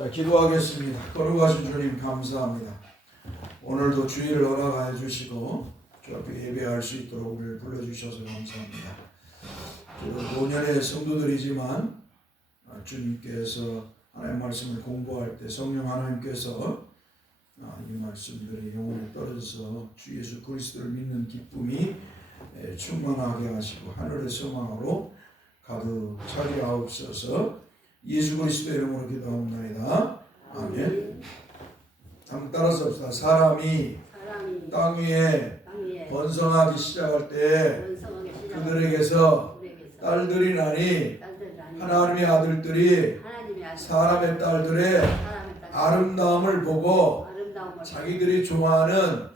자, 기도하겠습니다. 거룩하신 주님 감사합니다. 오늘도 주일을 허락하여 주시고 주 앞에 예배할 수 있도록 우리를 불러주셔서 감사합니다. 노년의 성도들이지만 주님께서 하나님의 말씀을 공부할 때 성령 하나님께서 이 말씀들이 영혼에 떨어져서 주 예수 그리스도를 믿는 기쁨이 충만하게 하시고 하늘의 소망으로 가득 차게 하옵소서. 예수 그리스도의 이름으로 기도하옵나이다. 아멘. 한번 따라서 합시다. 사람이 땅 위에 번성하기 시작할 때 그들에게서 딸들이 나니 하나님의 아들들이 사람의 딸들의 아름다움을 보고 자기들이 좋아하는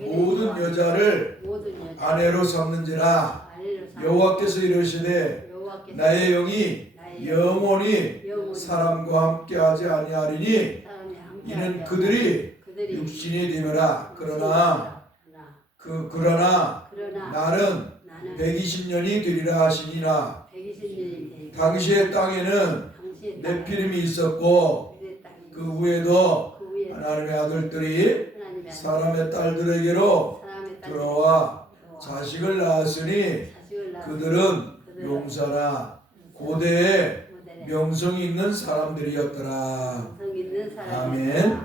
모든 여자를 아내로 삼는지라. 여호와께서 이르시되 나의 영이 영원히 사람과 함께하지 아니하리니 이는 그들이 육신이 되느라. 그러나 나는 120년이 되리라 하시니라. 당시의 땅에는 네피림이 있었고 그 후에도 하나님의 아들들이 사람의 딸들에게로 들어와 자식을 낳았으니 그들은 용사나 고대에 명성이 있는 사람들이었더라. 아멘.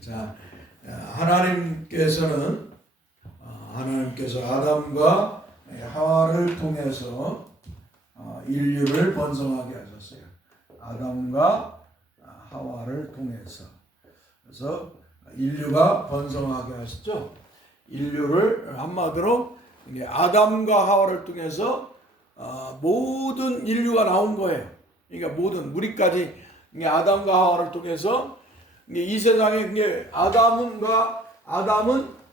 자, 하나님께서 아담과 하와를 통해서 인류를 번성하게 하셨어요. 아담과 하와를 통해서. 그래서 인류가 번성하게 하셨죠. 인류를 한마디로 아담과 하와를 통해서 모든 인류가 나온 거예요. 그러니까 모든 우리까지 아담과 하와를 통해서 이 세상에 아담은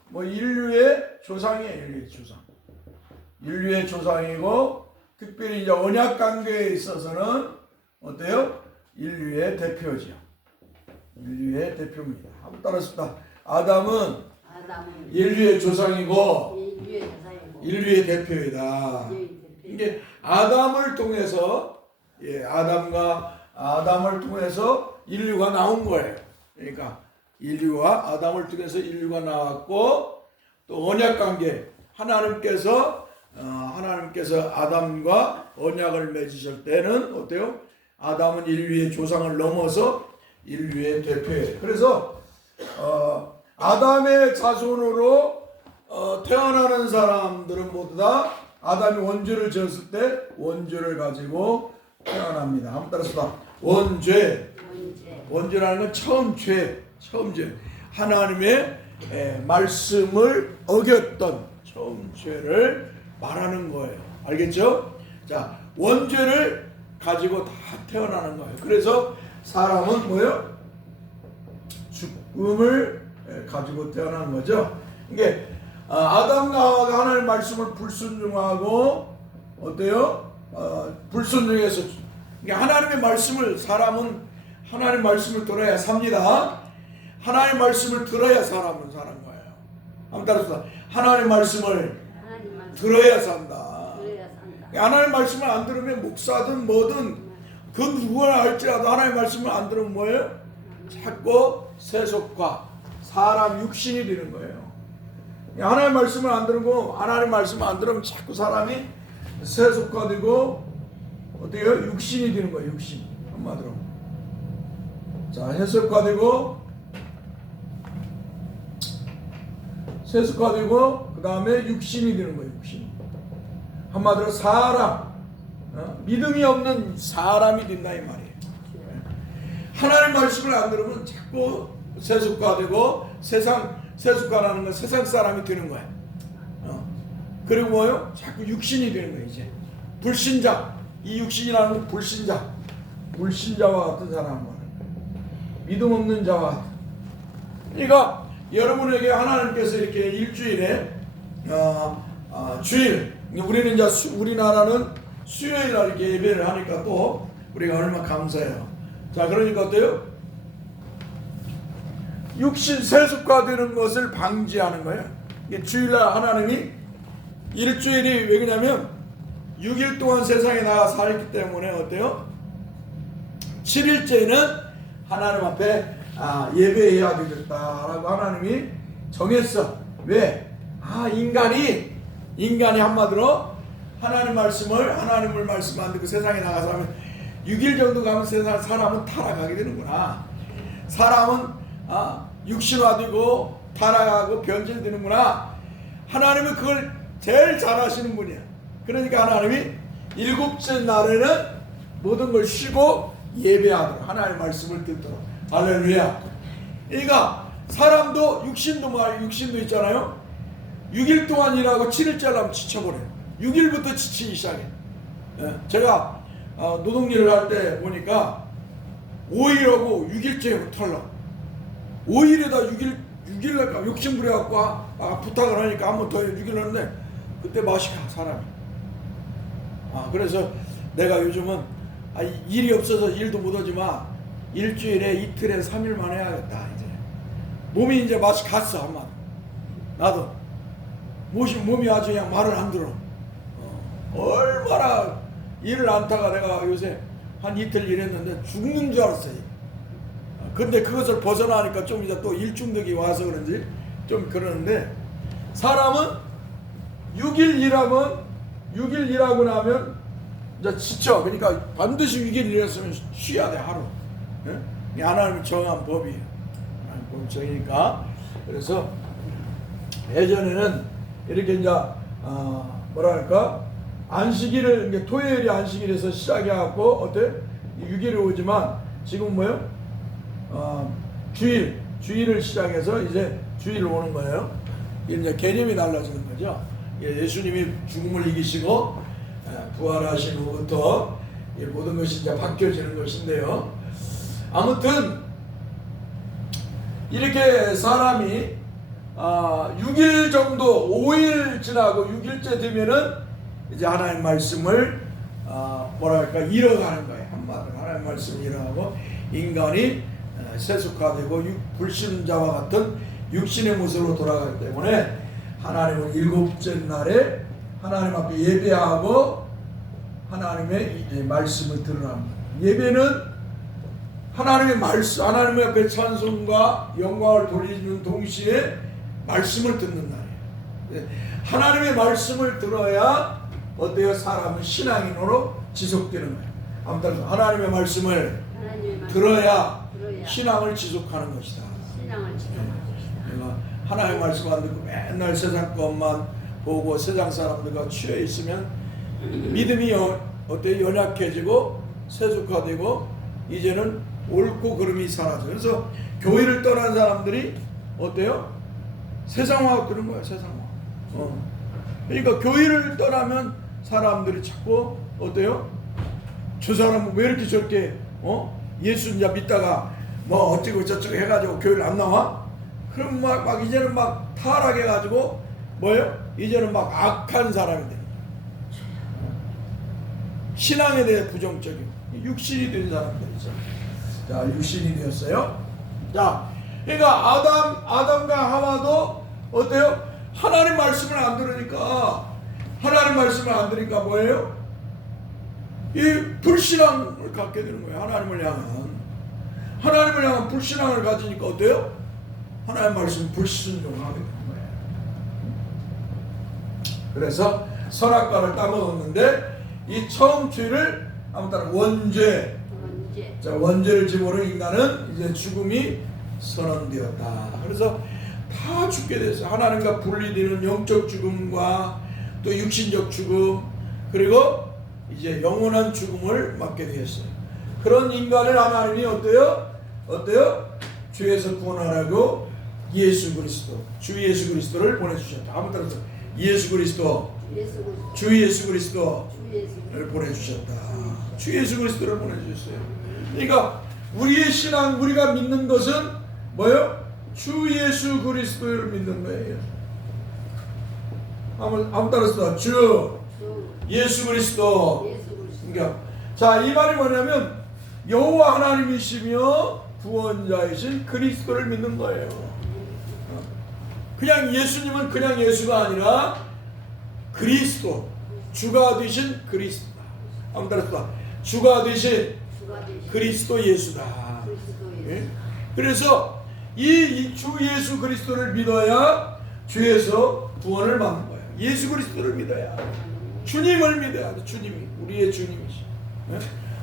뭐 인류의 조상이에요. 인류의 조상이고 특별히 이제 언약 관계에 있어서는 어때요? 인류의 대표죠. 인류의 대표입니다. 한번 따라합시다. 아담은 인류의 조상이고 인류의 대표이다. 이게 아담을 통해서 아담을 통해서 인류가 나온 거예요. 그러니까 아담을 통해서 인류가 나왔고 또 언약 관계 하나님께서 아담과 언약을 맺으실 때는 어때요? 아담은 인류의 조상을 넘어서 인류의 대표예요. 그래서 아담의 자손으로 태어나는 사람들은 모두 다 아담이 원죄를 지었을 때 원죄를 가지고 태어납니다. 한번 따라서 원죄. 원죄라는 건 처음 죄. 하나님의 말씀을 어겼던 처음 죄를 말하는 거예요. 알겠죠? 자, 원죄를 가지고 다 태어나는 거예요. 그래서 사람은 뭐예요? 죽음을 가지고 태어나는 거죠. 이게 아담과 하와가 하나님의 말씀을 불순종하고 어때요? 불순종해서 하나님의 말씀을 사람은 하나님의 말씀을 들어야 삽니다. 하나님의 말씀을 들어야 사람은 사는 거예요. 한번 따라서 하나님의 말씀을 들어야 산다. 하나님의 말씀을 안 들으면 목사든 뭐든 그 누구나 할지라도 하나님의 말씀을 안 들으면 뭐예요? 자꾸 세속화 사람 육신이 되는 거예요. 하나님의 말씀을 안 들고 하나님의 말씀을 안 들으면 자꾸 사람이 세속화되고 어때요? 육신이 되는 거예요. 육신 한마디로. 자, 세속화되고 그 다음에 육신이 되는 거예요. 육신. 한마디로 사람, 믿음이 없는 사람이 된다 이 말이에요. 하나님 말씀을 안 들으면 자꾸 세속화되고 세속화라는 건 세상 사람이 되는 거예요. 그리고 뭐요? 자꾸 육신이 되는 거예요. 이제 불신자, 이 육신이라는 건 불신자와 같은 사람 말이에요. 믿음 없는 자와 같은. 그러니까 여러분에게 하나님께서 이렇게 일주일에 주일, 우리는 이제 우리나라는 수요일 날 이렇게 예배를 하니까 또 우리가 얼마나 감사해요. 자, 그러니까 어때요? 육신 세속화되는 것을 방지하는 거예요. 주일날 하나님이 일주일이 왜 그러냐면 6일 동안 세상에 나가 살기 때문에 어때요? 7일째는 하나님 앞에 예배해야 되겠다라고 하나님이 정했어. 왜? 인간이 한마디로 하나님을 말씀 안 듣고 세상에 나가서 하면 6일 정도 가면 사람은 타락하게 되는구나. 사람은 육신화되고 타락하고 변질되는구나. 하나님은 그걸 제일 잘 아시는 분이야. 그러니까 하나님이 7째 날에는 모든 걸 쉬고 예배하도록, 하나님의 말씀을 듣도록. 할렐루야. 그러니까 사람도 육신도 있잖아요. 6일 동안 일하고 7일째 하면 지쳐버려요. 6일부터 지치기 시작해. 제가 노동일을 할 때 보니까 5일하고 6일째 털러. 5일에다 6일 날까 욕심부려갖고 부탁을 하니까 한 번 더 6일 하는데 그때 맛이 가, 사람이. 그래서 내가 요즘은 일이 없어서 일도 못하지만 일주일에 이틀에 3일만 해야겠다. 이제 몸이 이제 맛이 갔어. 한마디. 나도 몸이 아주 그냥 말을 안 들어. 얼마나 일을 안 타가 내가 요새 한 이틀 일했는데 죽는 줄 알았어요. 근데 그것을 벗어나니까 좀 이제 또 일중독이 와서 그런지 좀 그러는데, 사람은 6일 일하고 나면 이제 지쳐. 그러니까 반드시 6일 일했으면 쉬어야 돼, 하루. 예? 하나님이 정한 법이에요. 하나님 법 정이니까. 그래서 예전에는 이렇게 이제 뭐랄까, 안식일을, 이게 토요일이 안식일에서 시작해갖고 어때? 6일이 오지만 지금 뭐요? 주일을 시작해서 이제 주일을 오는 거예요. 이제 개념이 달라지는 거죠. 예수님이 죽음을 이기시고 부활하신 후부터 모든 것이 이제 바뀌어지는 것인데요. 아무튼 이렇게 사람이 6일 정도, 5일 지나고 6일째 되면은 이제 하나님 말씀을 뭐랄까 잃어가는 거예요. 한마디로 하나님 말씀을 잃어가고 인간이 세속화되고 불신자와 같은 육신의 모습으로 돌아가기 때문에 하나님은 7째 날에 하나님 앞에 예배하고 하나님의 말씀을 들으랍니다. 예배는 하나님의 말씀, 하나님의 앞에 찬송과 영광을 돌리는 동시에 말씀을 듣는 날이에요. 하나님의 말씀을 들어야 어때요? 사람은 신앙인으로 지속되는 거예요. 아무튼 하나님의 말씀을 들어야 신앙을 지속하는 것이다. 내가 하나님의 말씀 안 듣고 맨날 세상 것만 보고 세상 사람들과 취해 있으면 믿음이 어때요? 연약해지고 세속화되고 이제는 옳고 그름이 사라져. 그래서 교회를 떠난 사람들이 어때요? 세상화 그런 거야, 세상화. 그러니까 교회를 떠나면 사람들이 자꾸 어때요? 저 사람은 왜 이렇게 저렇게 예수 이제 믿다가 뭐 어쩌고 저쩌고 해가지고 교회를 안 나와? 그럼 막 이제는 막 타락해가지고 뭐예요? 이제는 막 악한 사람이 되는 거예요. 신앙에 대해 부정적인 육신이 된 사람들이죠. 자, 육신이 되었어요. 자, 그러니까 아담과 하와도 어때요? 하나님 말씀을 안 들으니까 뭐예요? 이 불신앙을 갖게 되는 거예요. 하나님을 향한 불신앙을 가지니까 어때요? 하나님 말씀 불순종하게 되는 거예요. 그래서 선악과를 따먹었는데 이 처음 죄를 아무튼 원죄. 자, 원죄를 집어로 인간은 이제 죽음이 선언되었다. 그래서 다 죽게 됐어요. 하나님과 분리되는 영적 죽음과 또 육신적 죽음, 그리고 이제 영원한 죽음을 맞게 되었어요. 그런 인간을 하나님이 어때요? 죄에서 구원하라고 주 예수 그리스도를 보내주셨다. 한번 따라서 주 예수 그리스도를 보내주셨다. 주 예수 그리스도를 보내주셨어요. 그러니까 우리의 신앙, 우리가 믿는 것은 뭐예요? 주 예수 그리스도를 믿는 거예요. 한번 따라서 주 예수 그리스도. 그러니까 자, 이 말이 뭐냐면 여호와 하나님이시며 구원자이신 그리스도를 믿는 거예요. 그냥 예수님은 그냥 예수가 아니라 그리스도, 주가 되신 그리스도다. 한번 따라서 주가 되신 그리스도 예수다. 예? 그래서 이 주 예수 그리스도를 믿어야 주에서 구원을 받는 거예요. 예수 그리스도를 믿어야, 주님을 믿어야 돼. 주님이 우리의 주님이시. 예?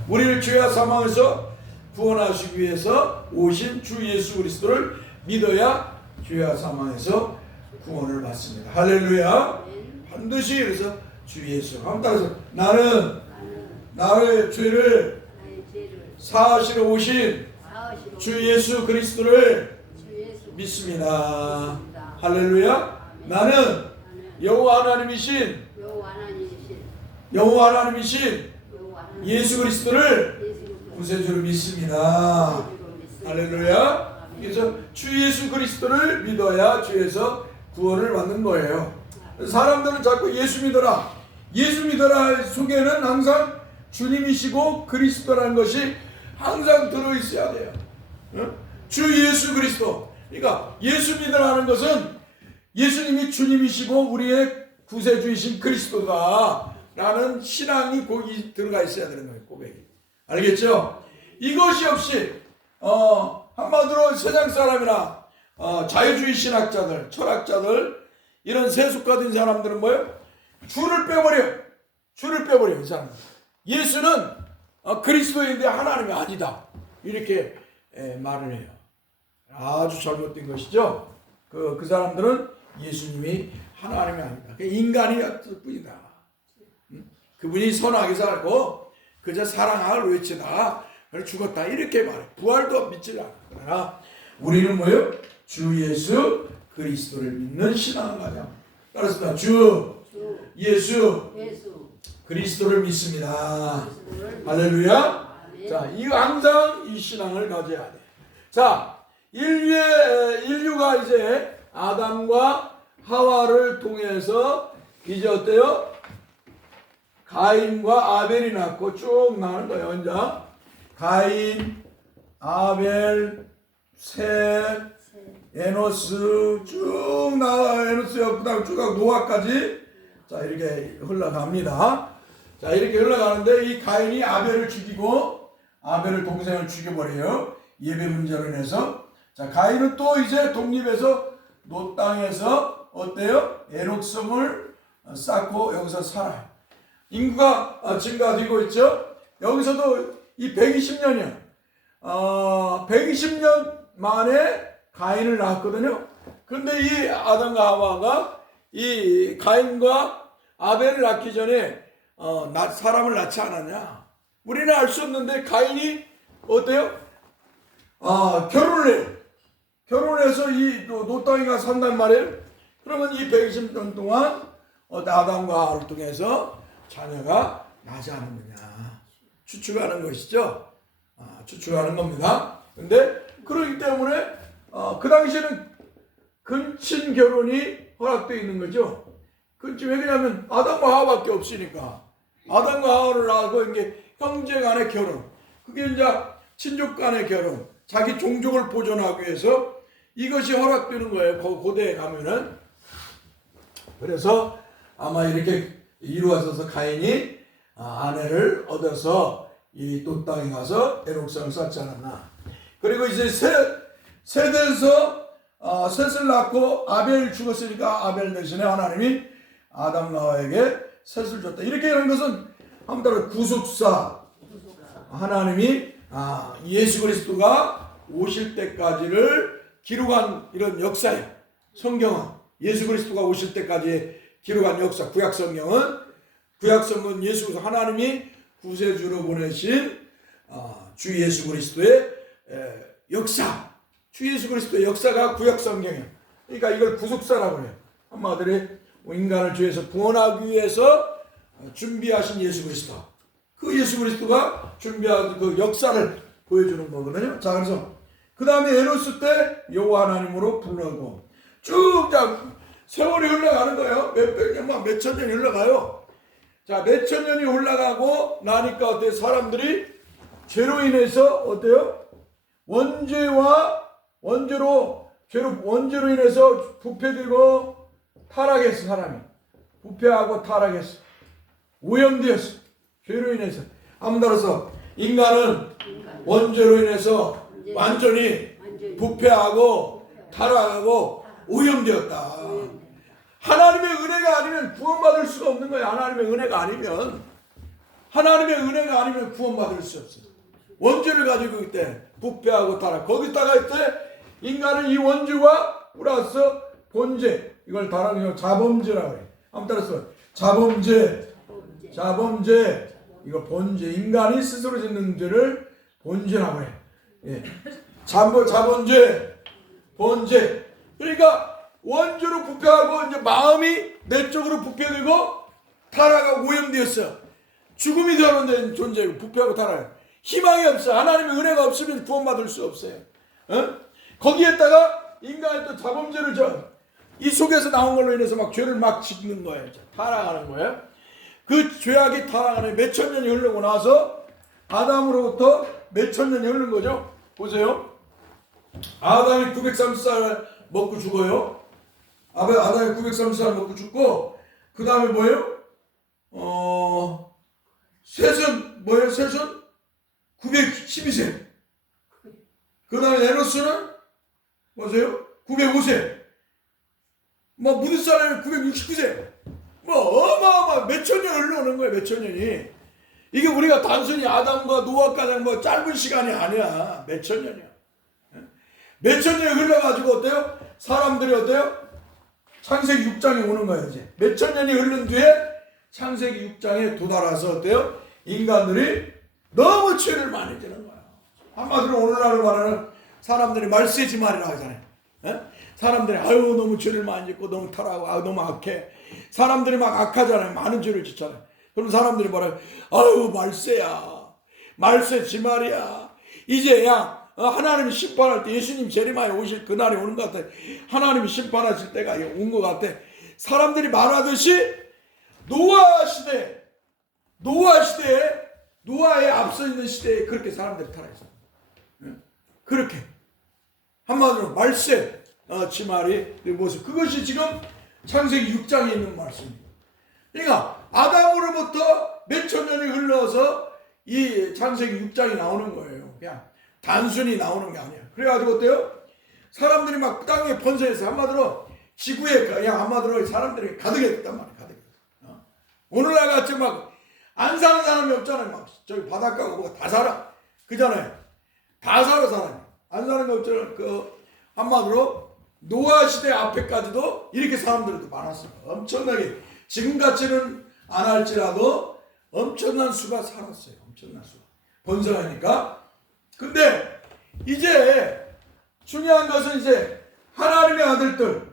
우리를 죄와 사망에서 구원하시기 위해서 오신 주 예수 그리스도를 믿어야 죄와 사망에서 구원을 받습니다. 할렐루야. 반드시 그래서 주 예수 한번 따라서 나는 나의 죄를 사하시러 오신 주 예수 그리스도를 믿습니다. 할렐루야. 나는 여호와 하나님이신 예수 그리스도를 구세주로 믿습니다. 할렐루야. 그래서 주 예수 그리스도를 믿어야 주에서 구원을 받는 거예요. 사람들은 자꾸 예수 믿어라, 예수 믿어라 속에는 항상 주님이시고 그리스도라는 것이 항상 들어있어야 돼요. 주 예수 그리스도. 그러니까 예수 믿으라는 것은 예수님이 주님이시고 우리의 구세주이신 그리스도다 라는 신앙이 거기 들어가 있어야 되는 거예요. 고백이. 알겠죠? 이것이 없이 한마디로 세상 사람이나 자유주의 신학자들, 철학자들, 이런 세속화된 사람들은 뭐예요? 줄을 빼버려 이 사람들. 예수는 그리스도인데 하나님이 아니다 이렇게 말을 해요. 아주 잘못된 것이죠. 그 사람들은 예수님이 하나님이 아니다, 인간이었을 뿐이다. 그분이 선하게 살고 그저 사랑을 외치다 죽었다 이렇게 말해. 부활도 믿지 않아. 그러나 우리는 뭐예요? 주 예수 그리스도를 믿는 신앙을 가져. 따라서 주 예수 그리스도를 믿습니다. 할렐루야. 자, 이거 항상 이 신앙을 가져야 돼. 자, 인류가 이제 아담과 하와를 통해서 이제 어때요? 가인과 아벨이 낳고 쭉 나오는 거예요. 이제 가인, 아벨, 셋, 에노스 쭉 나와. 에노스 옆부터 쭉 가고 노아까지 자 이렇게 흘러갑니다. 자 이렇게 흘러가는데 이 가인이 아벨을 죽이고 아벨을 동생을 죽여버려요. 예배 문제로 인해서. 자 가인은 또 이제 독립해서 노 땅에서 어때요? 에녹성을 쌓고 여기서 살아요. 인구가 증가되고 있죠. 여기서도 이 120년이요. 120년 만에 가인을 낳았거든요. 그런데 이 아담과 하와가 이 가인과 아벨을 낳기 전에 사람을 낳지 않았냐? 우리는 알 수 없는데 가인이 어때요? 결혼을 해서 이 노 땅에 가서 산단 말이에요. 그러면 이 120년 동안 아담과 하와를 통해서 자녀가 나지 않느냐? 추측하는 것이죠. 추측하는 겁니다. 근데 그렇기 때문에 그 당시에는 근친 결혼이 허락되어 있는 거죠. 근친 왜 그러냐면 아담과 하와밖에 없으니까 아담과 하와를 낳고 이게 형제 간의 결혼, 그게 이제 친족 간의 결혼, 자기 종족을 보존하기 위해서 이것이 허락되는 거예요. 고대에 가면은. 그래서 아마 이렇게 이루어져서 가인이 아내를 얻어서 이 노 땅에 가서 에녹성을 쌓지 않았나. 그리고 이제 셋에서 셋을 낳고 아벨 죽었으니까 아벨 대신에 하나님이 아담과 하와에게 셋을 줬다. 이렇게 하는 것은 한마디로 구속사, 하나님이 예수 그리스도가 오실 때까지를 기록한 이런 역사예요. 성경은 예수 그리스도가 오실 때까지 기록한 역사. 구약 성경은 예수 그리스도 하나님이 구세주로 보내신 주 예수 그리스도의 역사. 주 예수 그리스도의 역사가 구약 성경이에요. 그러니까 이걸 구속사라고 해요. 한마디로 인간을 죄에서 구원하기 위해서 준비하신 예수 그리스도. 그 예수 그리스도가 준비한 그 역사를 보여주는 거거든요. 자, 그래서 그 다음에 에노스 때 여호와 하나님으로 부르고 쭉 세월이 흘러가는 거예요. 몇백 년, 몇천 년이 흘러가요. 자, 몇천 년이 올라가고 나니까 어때요? 사람들이 죄로 인해서 어때요? 원죄로 인해서 부패되고 타락했어. 사람이 부패하고 타락했어. 오염되었어. 죄로 인해서. 아무 따라서 인간은 원죄로 인해서 완전히 부패하고 타락하고 오염되었다. 하나님의 은혜가 아니면 구원받을 수가 없는 거예요. 하나님의 은혜가 아니면 구원받을 수 없어요. 원죄를 가지고 있기 때문에 부패하고 타락. 거기다가 이때 인간은 이 원죄와 플러스 본죄, 이걸 다른 자범죄라고 해요. 한번 따라서 자범죄, 이거 본죄. 인간이 스스로 짓는 죄를 본죄라고 해요. 예. 자범죄, 본죄. 그러니까 원죄로 부패하고 이제 마음이 내적으로 부패되고 타락하고 오염되었어요. 죽음이 되는 존재고 부패하고 타락. 희망이 없어. 하나님의 은혜가 없으면 구원받을 수 없어요. 거기에다가 인간이 또 자범죄를 이 속에서 나온 걸로 인해서 막 죄를 막 짓는 거예요. 타락하는 거예요. 그 죄악이 타락하는 몇천 년이 흐르고 나서 아담으로부터 몇천 년이 흐른 거죠. 보세요. 아담이 930살 먹고 죽어요. 아담이 930살 먹고 죽고 그 다음에 뭐예요? 셋은 뭐예요? 셋은 912세. 그 다음에 에노스는 보세요. 905세. 뭐 무드살렘은 969세. 뭐 어마어마 몇천 년 흘러오는 거예요. 몇천 년이. 이게 우리가 단순히 아담과 노아까지 뭐 짧은 시간이 아니야. 몇천 년이야. 몇천 년이 흘러가지고 어때요? 사람들이 어때요? 창세기 6장에 오는 거예요. 이제 몇천 년이 흐른 뒤에 창세기 6장에 도달해서 어때요? 인간들이 너무 죄를 많이 지는 거야. 한마디로 오늘날을 말하는 사람들이 말세지 말이라고 하잖아요. 사람들이 아유 너무 죄를 많이 짓고 너무 타락하고 아유 너무 악해. 사람들이 막 악하잖아요. 많은 죄를 짓잖아요. 그럼 사람들이 말해요. 아유 말세야. 말세지 말이야. 이제 야 하나님이 심판할 때 예수님 재림하여 오실 그날이 오는 것 같아. 하나님이 심판하실 때가 온 것 같아. 사람들이 말하듯이 노아 시대에 노아에 앞서 있는 시대에 그렇게 사람들이 타락했어요. 그렇게 한마디로 말세 치마리 모습. 그것이 지금 창세기 6장에 있는 말씀입니다. 그러니까 아담으로부터 몇천 년이 흘러서 이 창세기 6장이 나오는 거예요. 그냥 단순히 나오는 게 아니에요. 그래가지고 어때요? 사람들이 막 땅에 번성해서 한마디로 지구에 그냥 한마디로 사람들이 가득했단 말이에요. 가득했어. 오늘날 같이 막 안 사는 사람이 없잖아요. 막 저기 바닷가가 뭐가 다 살아. 그잖아요. 다 살아 사람이. 안 사는 거 없잖아요. 그 한마디로 노아 시대 앞에까지도 이렇게 사람들도 많았어요. 엄청나게 지금같이는 안 할지라도 엄청난 수가 살았어요. 엄청난 수가 번성하니까. 근데 이제 중요한 것은 이제 하나님의 아들들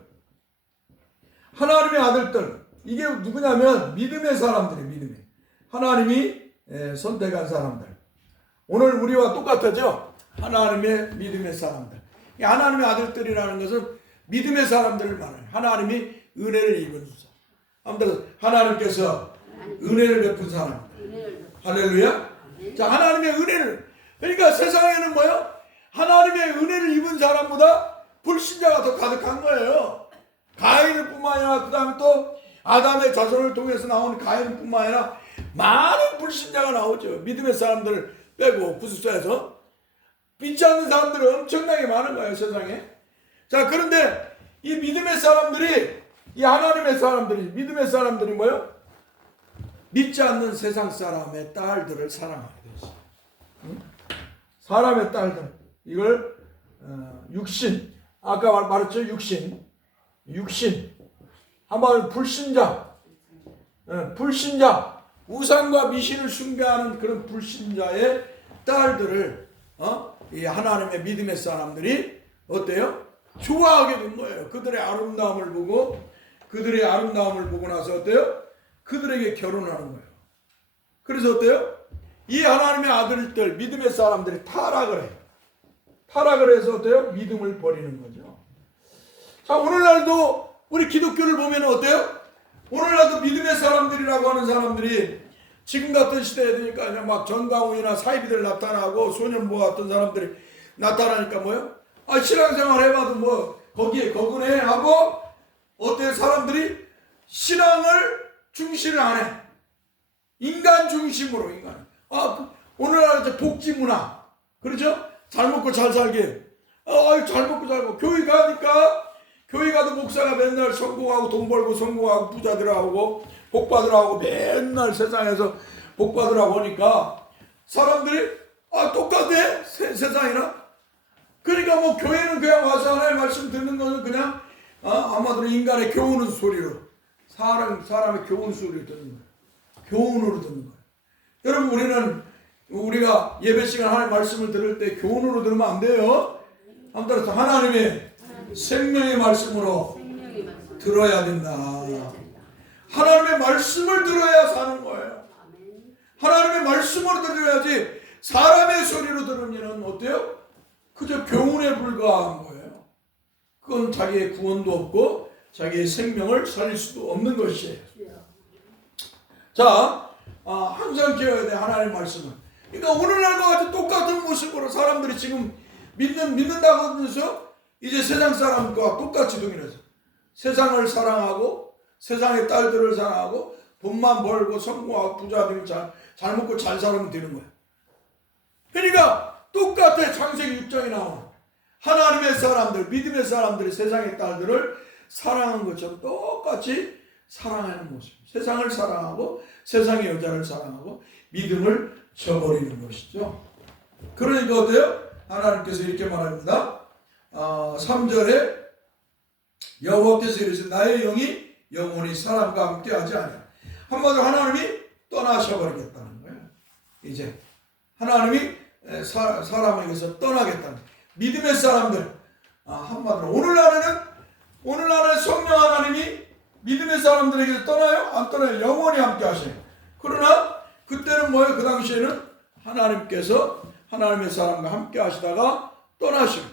이게 누구냐면 믿음의 사람들이에요. 믿음의 하나님이 선택한 사람들. 오늘 우리와 똑같죠. 하나님의 믿음의 사람들. 하나님의 아들들이라는 것은 믿음의 사람들을 말해요. 하나님이 은혜를 입은 자. 아무튼 하나님께서 은혜를 베푼 사람. 할렐루야. 자, 하나님의 은혜를. 그러니까 세상에는 뭐요? 하나님의 은혜를 입은 사람보다 불신자가 더 가득한 거예요. 가인을 뿐만 아니라 그 다음에 또 아담의 자손을 통해서 나온 가인을 뿐만 아니라 많은 불신자가 나오죠. 믿음의 사람들을 빼고 구속사에서 믿지 않는 사람들이 엄청나게 많은 거예요. 세상에. 자, 그런데 이 믿음의 사람들이 이 하나님의 사람들이 믿음의 사람들이 뭐요? 믿지 않는 세상 사람의 딸들을 사랑하게 되었어요. 사람의 딸들. 이걸 육신. 아까 말했죠. 육신. 한번 불신자. 우상과 미신을 숭배하는 그런 불신자의 딸들을 이 하나님의 믿음의 사람들이 어때요? 좋아하게 된 거예요. 그들의 아름다움을 보고 나서 어때요? 그들에게 결혼하는 거예요. 그래서 어때요? 이 하나님의 아들들 믿음의 사람들이 타락을 해요. 타락을 해서 어때요? 믿음을 버리는 거죠. 자, 오늘날도 우리 기독교를 보면 어때요? 오늘날도 믿음의 사람들이라고 하는 사람들이 지금 같은 시대에 되니까 그냥 막 전광훈이나 사이비들 나타나고 소년보 같은 사람들이 나타나니까 뭐요? 신앙생활 해봐도 뭐 거기에 거근해 하고 어때요? 사람들이 신앙을 중시를 안 해. 인간 중심으로 인간. 오늘날 복지 문화 그렇죠? 잘 먹고 잘 살게. 잘 먹고 살고 교회 가니까 교회 가도 목사가 맨날 성공하고 돈 벌고 성공하고 부자들하고 복 받으라고 맨날 세상에서 복 받으라고 하니까 사람들이 똑같아 세상이나. 그러니까 뭐 교회는 그냥 와서 하나님의 말씀 듣는 거는 그냥 아마도 인간의 교훈은 소리로 사람의 교훈 소리를 듣는 거예요. 교훈으로 듣는 거예요. 여러분 우리가 예배 시간 하나님의 말씀을 들을 때 교훈으로 들으면 안 돼요. 아무튼 하나님의 생명의 말씀으로 들어야 된다. 하나님의 말씀을 들어야 사는 거예요. 하나님의 말씀으로 들어야지 사람의 소리로 들으면 어때요? 그저 교훈에 불과한 거예요. 그건 자기의 구원도 없고 자기의 생명을 살릴 수도 없는 것이에요. 자, 항상 기억해야 돼 하나님의 말씀은. 그러니까 오늘날과 같은 똑같은 모습으로 사람들이 지금 믿는다고 하면서 이제 세상 사람과 똑같이 동일해서 세상을 사랑하고 세상의 딸들을 사랑하고 돈만 벌고 성공하고 부자 되면 잘 먹고 잘 살면 되는 거예요. 그러니까 똑같아. 창세기 6장에 나오는 하나님의 사람들, 믿음의 사람들이 세상의 딸들을 사랑한 것처럼 똑같이 사랑하는 모습. 세상을 사랑하고 세상의 여자를 사랑하고 믿음을 저버리는 것이죠. 그러니까 어때요? 하나님께서 이렇게 말합니다. 3절에 여호와께서 이르시되 나의 영이 영원히 사람과 함께 하지 아니하리라. 한마디로 하나님이 떠나셔버리겠다는 거예요. 이제 하나님이 사람에게서 떠나겠다는 믿음의 사람들. 한마디로 오늘날은 성령 하나님이 믿음의 사람들에게서 떠나요? 안 떠나요? 영원히 함께 하세요. 그러나 그때는 뭐예요? 그 당시에는 하나님께서 하나님의 사람과 함께 하시다가 떠나시고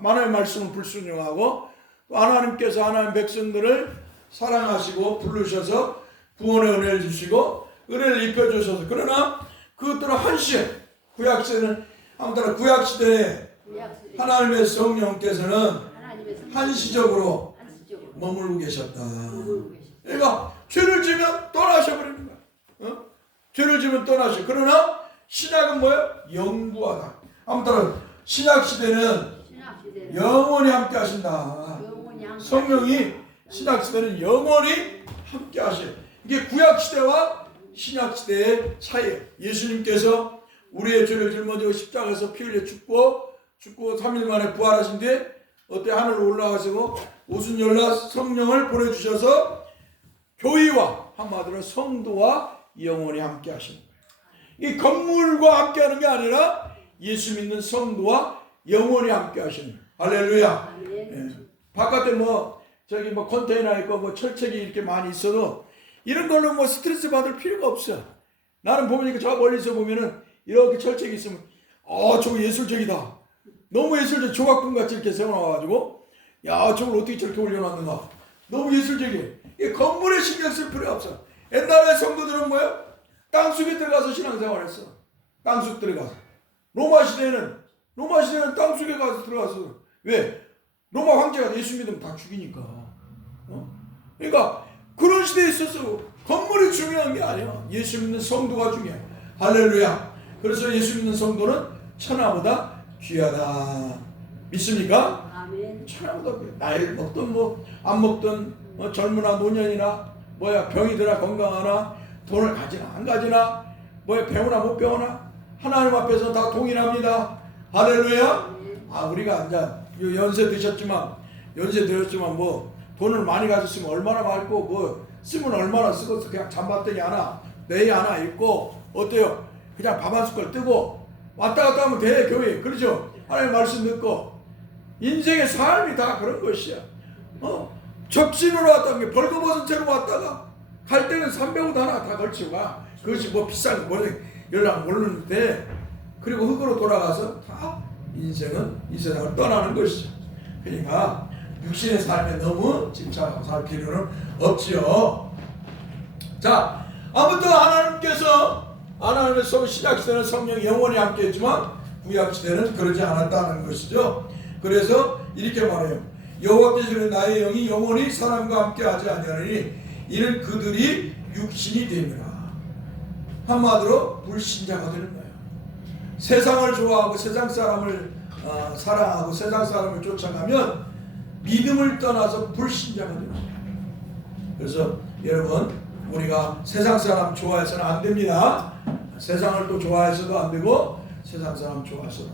하나님의 말씀은 불순종하고 또 하나님께서 하나님의 백성들을 사랑하시고 부르셔서 구원의 은혜를 주시고 은혜를 입혀주셔서 그러나 그것들은 한시에 구약시대는 아무튼 구약시대에 하나님의 성령께서는 한시적으로 머물고 계셨다. 그러니까 죄를 지면 떠나셔버리는 거야. 죄를 지면 떠나셔. 그러나 신약은 뭐예요? 영구하다. 아무튼 신약시대는 영원히 함께 하신다. 성령이 신약시대는 영원히 함께 하셔요. 이게 구약시대와 신약시대의 차이예요. 예수님께서 우리의 죄를 짊어지고 십자가에서 피 흘려 죽고 3일 만에 부활하신 뒤에 하늘로 올라가시고 오순절날 성령을 보내주셔서 교회와 한마디로 성도와 영원히 함께 하시는 거예요. 이 건물과 함께 하는 게 아니라 예수 믿는 성도와 영원히 함께 하시는 거예요. 할렐루야. 예. 바깥에 컨테이너 있고 철책이 이렇게 많이 있어도 이런 걸로 스트레스 받을 필요가 없어. 나는 보니까 저 멀리서 보면은 이렇게 철책이 있으면 저거 예술적이다. 너무 예술적 조각품 같이 이렇게 세워놔가지고 저걸 어떻게 저렇게 올려놨는가. 너무 예술적이에요. 이 건물에 신경 쓸 필요 없어. 옛날에 성도들은 뭐예요? 땅속에 들어가서 신앙생활했어. 땅속 들어가서. 로마 시대는 땅속에 가서 들어가서. 왜? 로마 황제가 예수 믿으면 다 죽이니까. 그러니까 그런 시대에 있어서 건물이 중요한 게 아니야. 예수 믿는 성도가 중요해. 할렐루야. 그래서 예수 믿는 성도는 천하보다 귀하다. 믿습니까? 아멘. 천하보다 귀하다. 나이 먹든 안 먹든 젊으나 노년이나 병이 드나 건강하나 돈을 가지나 안 가지나 배우나 못 배우나 하나님 앞에서 다 동일합니다. 할렐루야. 우리가 이제 연세 드셨지만 돈을 많이 가졌으면 얼마나 많고 쓰면 얼마나 쓰고 그냥 잠바덩이 하나 내이 하나 입고 어때요? 그냥 밥 한 숟갈 뜨고 왔다 갔다 하면 돼. 교회. 그렇죠? 하나님 말씀 듣고 인생의 삶이 다 그런 것이야. 적신으로 왔다는 게 벌거벗은 채로 왔다가 갈 때는 300옷 하나 다 걸치고 가. 그것이 비싼 거 연락 모르는데 그리고 흙으로 돌아가서 다 인생은 이 세상을 떠나는 것이죠. 그러니까 육신의 삶에 너무 집착하고 살 필요는 없지요. 자, 아무튼 하나님의 신약시대는 성령이 영원히 함께 했지만 구약시대는 그러지 않았다는 것이죠. 그래서 이렇게 말해요. 여호와께서 이르시되 나의 영이 영원히 사람과 함께 하지 아니하리니 이는 그들이 육신이 됨이라. 한마디로 불신자가 되는 거예요. 세상을 좋아하고 세상 사람을 사랑하고 세상 사람을 쫓아가면 믿음을 떠나서 불신자가 됩니다. 그래서 여러분, 우리가 세상 사람 좋아해서는 안 됩니다. 세상을 또 좋아해서도 안 되고 세상 사람 좋아해서도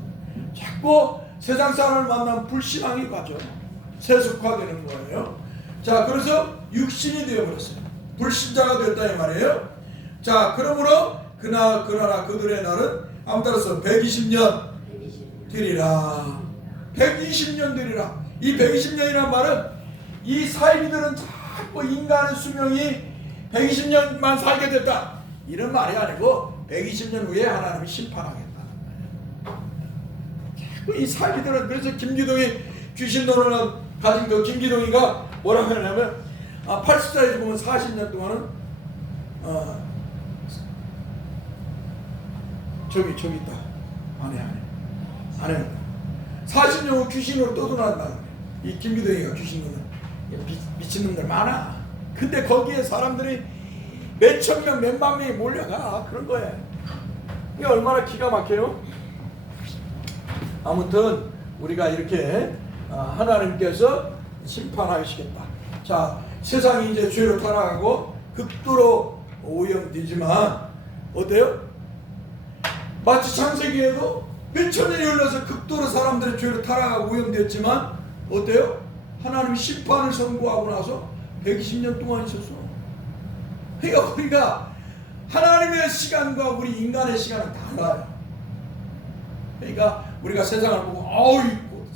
자꾸 세상 사람을 만나면 불신앙이 가죠. 세속화되는 거예요. 자, 그래서 육신이 되어버렸어요. 불신자가 됐다 이 말이에요. 자, 그러므로 그러나 그들의 날은 아무 따라서 120년 되리라. 120년 되리라. 이 120년이란 말은 이 사이비들은 자꾸 인간의 수명이 120년만 살게 됐다 이런 말이 아니고 120년 후에 하나님이 심판하겠다는 거예요. 자꾸 이 사이비들은, 그래서 김기동이 귀신 논을 가진 그 김기동이가 뭐라고 하냐면 80살에서 보면 40년 동안은 저기 있다. 안에 40년 후 귀신으로 떠돌아간다. 이 김기동이가 귀신으로 미친놈들 많아. 근데 거기에 사람들이 몇천 명, 몇만 명이 몰려가. 그런 거예요. 이게 얼마나 기가 막혀요? 아무튼 우리가 이렇게 하나님께서 심판하시겠다. 자, 세상이 이제 죄로 타락하고 극도로 오염되지만 어때요? 마치 창세기에도 몇천 년이 흘러서 극도로 사람들의 죄로 타락하고 오염됐지만 어때요? 하나님이 심판을 선고하고 나서 120년 동안 있었어. 그러니까 우리가 하나님의 시간과 우리 인간의 시간은 달라요. 그러니까 우리가 세상을 보고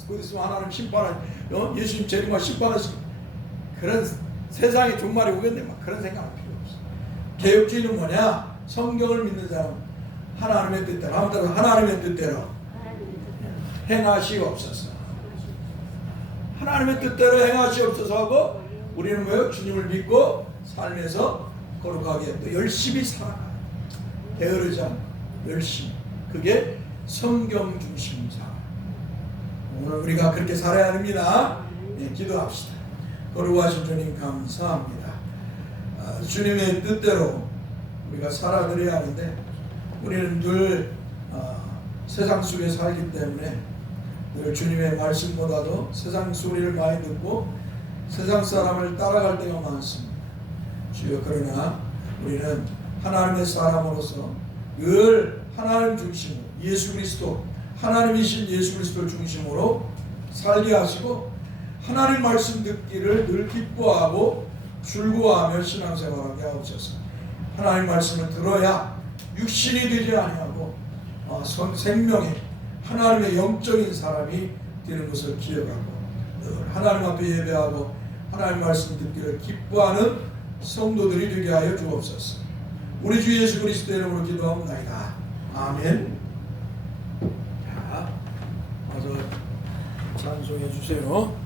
곧 있으면 하나님 심판을 예수님 재림과 심판하시 그런 세상에 종말이 오겠네 막 그런 생각은 필요 없어. 개혁주의는 뭐냐? 성경을 믿는 사람은 하나님의 뜻대로 하나님의 뜻대로 행하시옵소서. 하나님의 뜻대로 행하시옵소서 하고 우리는 뭐예요? 주님을 믿고 삶에서 거룩하게 또 열심히 살아가요. 게으르지 않고 열심히. 그게 성경 중심 삶. 오늘 우리가 그렇게 살아야 합니다. 네, 기도합시다. 거룩하신 주님 감사합니다. 주님의 뜻대로 우리가 살아드려야 하는데 우리는 늘 세상 속에 살기 때문에 늘 주님의 말씀보다도 세상 소리를 많이 듣고 세상 사람을 따라갈 때가 많습니다. 주여, 그러나 우리는 하나님의 사람으로서 늘 하나님 중심으로 예수 그리스도, 하나님이신 예수 그리스도를 중심으로 살게 하시고 하나님 말씀 듣기를 늘 기뻐하고 즐거워하며 신앙생활하게 하옵소서. 하나님 말씀을 들어야 육신이 되지 아니하고 생명의 하나님의 영적인 사람이 되는 것을 기억하고 늘 하나님 앞에 예배하고 하나님 말씀 듣기를 기뻐하는 성도들이 되게 하여 주옵소서. 우리 주 예수 그리스도의 이름으로 기도하옵나이다. 아멘. 자, 와서 찬송해 주세요.